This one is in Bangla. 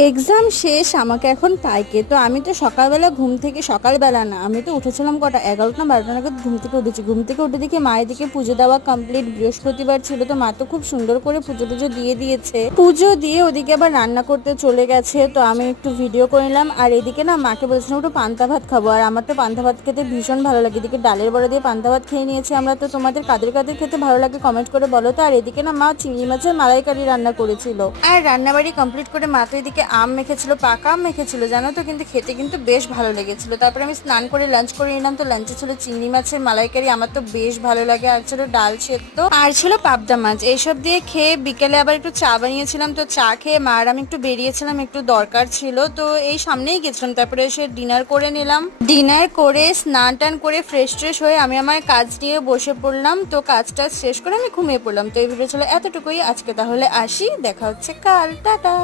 এক্সাম শেষ, আমাকে এখন পাইকে। তো আমি তো সকালবেলা সকালবেলা না, আমি তো উঠেছিলাম কটা 11টা না 12টা নাগাদ ঘুম থেকে উঠেছি। ঘুম থেকে উঠে দেখি মায়ের দিকে পুজো দেওয়া কমপ্লিট। বৃহস্পতিবার ছিল তো মা তো খুব সুন্দর করে পুজো টুজো দিয়ে দিয়েছে। পুজো দিয়ে ওদিকে আবার রান্না করতে চলে গেছে। তো আমি একটু ভিডিও করে নিলাম। আর এদিকে না মাকে বলছিলাম একটু পান্তা ভাত খাবো, আর আমার তো পান্তা ভাত খেতে ভীষণ ভালো লাগে। এদিকে ডালের বড়া দিয়ে পান্তা ভাত খেয়ে নিয়েছি আমরা। তো তোমাদের কাদের কাদের খেতে ভালো লাগে কমেন্ট করে বলো তো। আর এদিকে না মা চিংড়ি মাছের মালাইকারি রান্না করেছিল। আর রান্নাবাড়ি কমপ্লিট করে মা তো এদিকে আম মেখেছিল, পাকা আম মেখেছিল জানো তো, কিন্তু খেতে কিন্তু বেশ ভালো লেগেছিল। তারপরে আমি স্নান করে লাঞ্চ করে নিলাম। তো লাঞ্চে ছিল চিংড়ি মাছের মালাইকারি, আমার তো বেশ ভালো লাগে। আর ছিল ডাল সেদ্ধ, আর ছিল পাবদা মাছ। এইসব দিয়ে খেয়ে বিকেলে আবার একটু চা বানিয়েছিলাম। তো চা খেয়ে মা আর আমি একটু বেরিয়েছিলাম, একটু দরকার ছিল। তো এই সামনেই গেছিলাম। তারপরে এসে ডিনার করে নিলাম। ডিনার করে স্নান টান করে ফ্রেশ ট্রেশ হয়ে আমি আমার কাজ নিয়ে বসে পড়লাম। তো কাজটা শেষ করে আমি ঘুমিয়ে পড়লাম। তো এই ভিডিও ছিল এতটুকুই আজকে, তাহলে আসি, দেখা হচ্ছে কাল, টাটা।